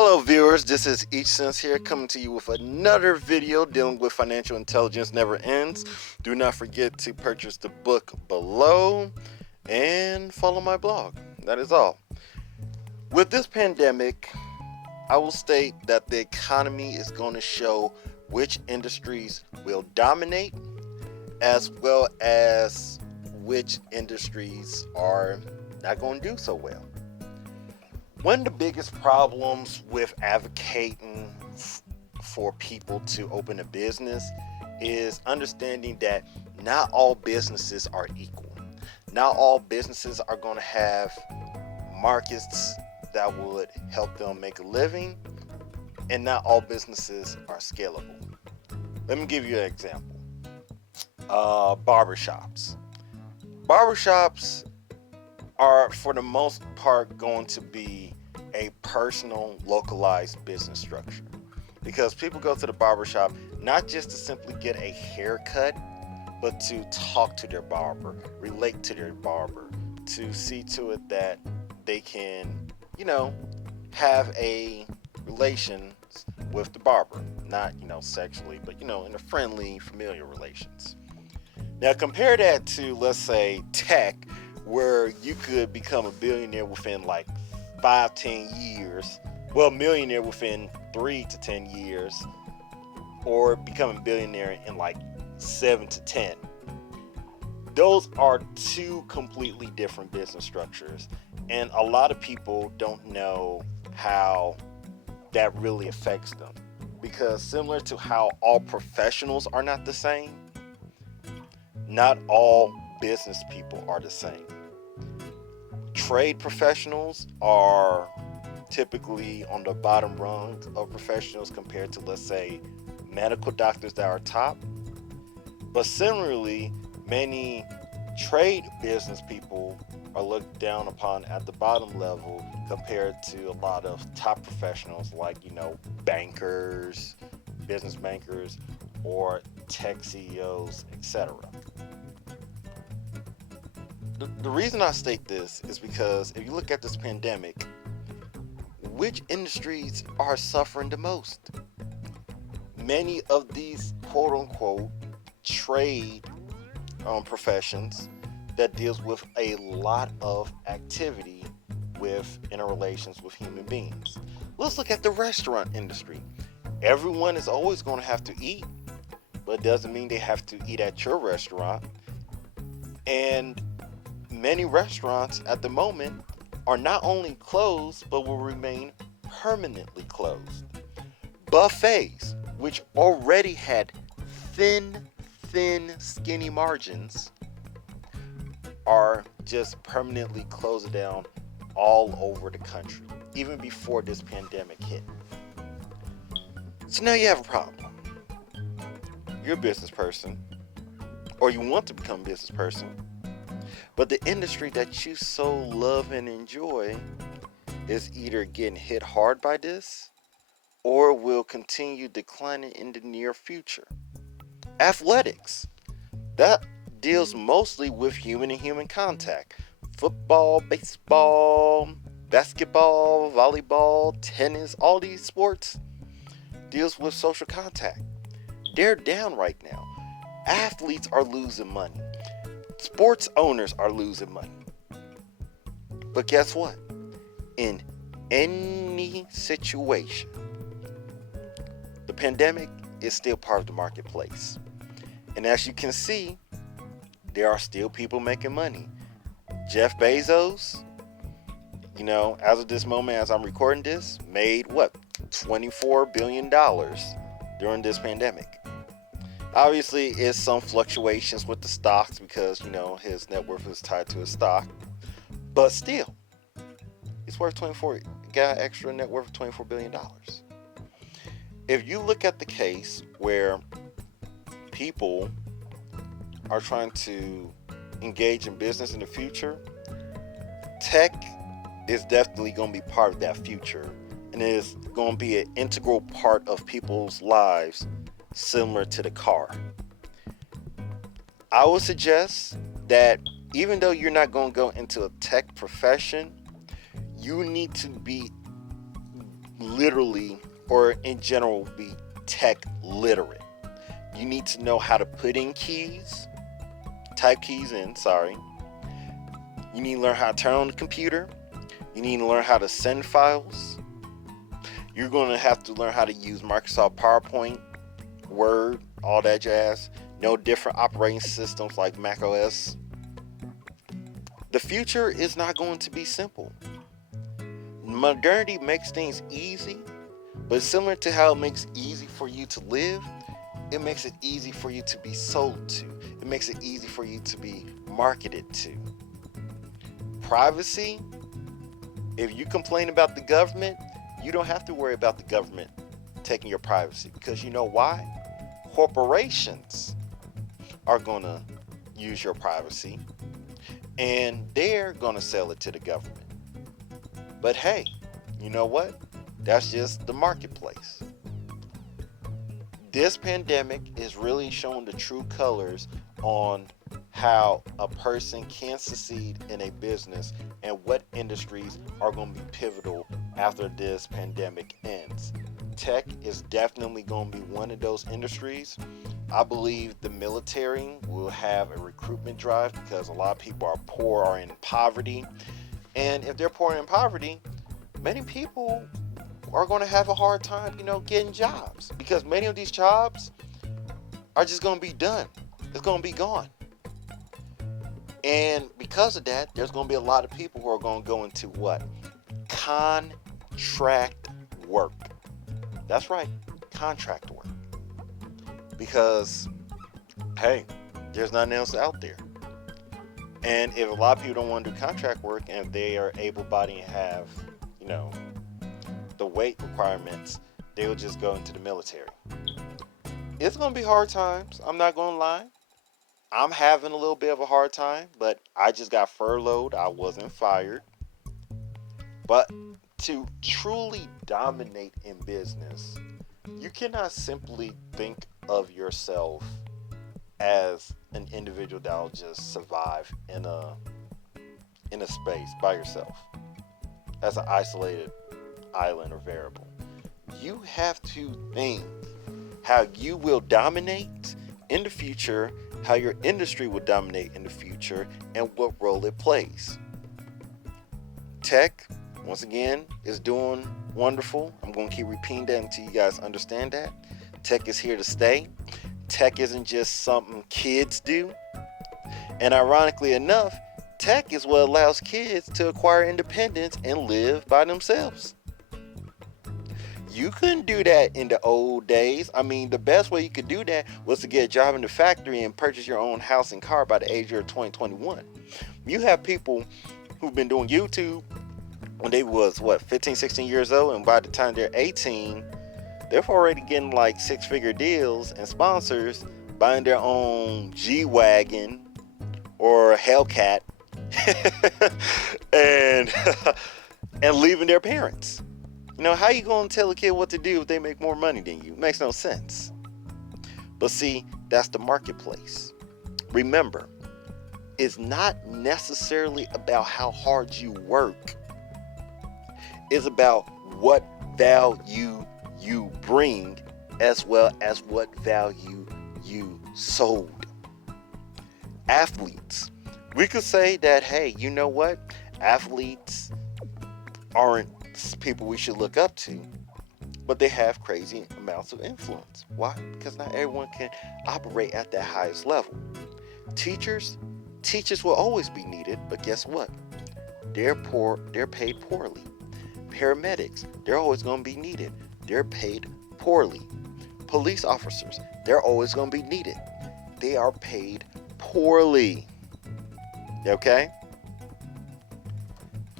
Hello viewers, this is Each Sense here coming to you with another video dealing with financial intelligence never ends. Do not forget to purchase the book below and follow my blog. That is all. With this pandemic, I will state that the economy is going to show which industries will dominate as well as which industries are not going to do so well. One of the biggest problems with advocating for people to open a business is understanding that not all businesses are equal. Not all businesses are going to have markets that would help them make a living, and not all businesses are scalable. Let me give you an example. Barbershops. Barbershops are for the most part going to be a personal, localized business structure. Because people go to the barbershop not just to simply get a haircut, but to talk to their barber, relate to their barber, to see to it that they can, have a relation with the barber. Not, sexually, but, in a friendly, familiar relations. Now compare that to, let's say, tech, where you could become a billionaire within like 5-10 years, well, millionaire within 3 to 10 years, or become a billionaire in like 7 to 10. Those are two completely different business structures, and a lot of people don't know how that really affects them. Because similar to how all professionals are not the same, not all business people are the same. Trade professionals are typically on the bottom rung of professionals compared to, let's say, medical doctors that are top. But similarly, many trade business people are looked down upon at the bottom level compared to a lot of top professionals like, bankers, business bankers, or tech CEOs, etc. The reason I state this is because if you look at this pandemic, which industries are suffering the most? Many of these quote unquote trade professions that deals with a lot of activity with interrelations with human beings. Let's look at the restaurant industry. Everyone is always going to have to eat, but it doesn't mean they have to eat at your restaurant. And many restaurants at the moment are not only closed, but will remain permanently closed. Buffets, which already had thin, skinny margins, are just permanently closed down all over the country, even before this pandemic hit. So now you have a problem. You're a business person, or you want to become a business person, but the industry that you so love and enjoy is either getting hit hard by this or will continue declining in the near future. Athletics. That deals mostly with human and human contact. Football, baseball, basketball, volleyball, tennis, all these sports deals with social contact. They're down right now. Athletes are losing money. Sports owners are losing money. But guess what? In any situation, the pandemic is still part of the marketplace. And as you can see, there are still people making money. Jeff Bezos, as of this moment, as I'm recording this, made what? $24 billion during this pandemic. Obviously, it's some fluctuations with the stocks because, his net worth is tied to his stock. But still, it's worth got extra net worth of $24 billion. If you look at the case where people are trying to engage in business in the future, tech is definitely going to be part of that future, and it is going to be an integral part of people's lives, similar to the car. I would suggest that even though you're not going to go into a tech profession, you need to be literally or in general be tech literate. You need to know how to put in keys, type keys in, sorry. You need to learn how to turn on the computer. You need to learn how to send files. You're going to have to learn how to use Microsoft PowerPoint, Word, all that jazz. Know different operating systems like Mac OS. The future is not going to be simple. Modernity makes things easy, but similar to how it makes it easy for you to live, it makes it easy for you to be sold to. It makes it easy for you to be marketed to. Privacy, if you complain about the government, you don't have to worry about the government taking your privacy, because you know why? Corporations are going to use your privacy and they're going to sell it to the government. But hey, you know what? That's just the marketplace. This pandemic is really showing the true colors on how a person can succeed in a business and what industries are going to be pivotal after this pandemic ends. Tech is definitely going to be one of those industries. I believe the military will have a recruitment drive because a lot of people are poor or in poverty. And if they're poor and in poverty, many people are going to have a hard time, getting jobs, because many of these jobs are just going to be done. It's going to be gone. And because of that, there's going to be a lot of people who are going to go into what? Contract work. That's right, contract work. Because, hey, there's nothing else out there. And if a lot of people don't want to do contract work and if they are able-bodied and have, the weight requirements, they will just go into the military. It's going to be hard times. I'm not going to lie. I'm having a little bit of a hard time, but I just got furloughed. I wasn't fired. But to truly dominate in business, you cannot simply think of yourself as an individual that will just survive in a space by yourself as an isolated island or variable. You have to think how you will dominate in the future, how your industry will dominate in the future, and what role it plays. Tech, once again, is doing wonderful. I'm going to keep repeating that until you guys understand that. Tech is here to stay. Tech isn't just something kids do. And ironically enough, tech is what allows kids to acquire independence and live by themselves. You couldn't do that in the old days. I mean, the best way you could do that was to get a job in the factory and purchase your own house and car by the age of 2021. You have people who've been doing YouTube when they was 15, 16 years old, and by the time they're 18, they're already getting like six-figure deals and sponsors, buying their own G-Wagon or Hellcat and and leaving their parents. How you going to tell a kid what to do if they make more money than you? It makes no sense. But see, that's the marketplace. Remember, it's not necessarily about how hard you work. It's about what value you bring as well as what value you sold. Athletes. We could say that, hey, you know what? Athletes aren't people we should look up to, but they have crazy amounts of influence. Why? Because not everyone can operate at that highest level. Teachers will always be needed, but guess what? They're paid poorly. Paramedics, they're always going to be needed. They're paid poorly. Police officers, they're always going to be needed. They are paid poorly. Okay?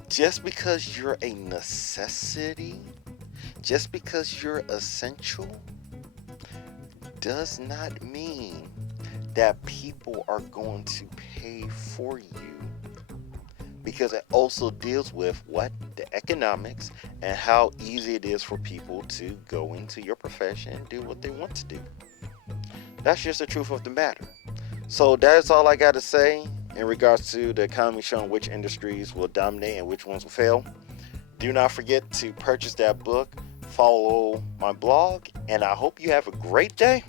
Just because you're a necessity, just because you're essential, does not mean that people are going to pay for you. Because it also deals with the economics and how easy it is for people to go into your profession and do what they want to do. That's just the truth of the matter. So that's all I got to say in regards to the economy showing which industries will dominate and which ones will fail. Do not forget to purchase that book, follow my blog, and I hope you have a great day.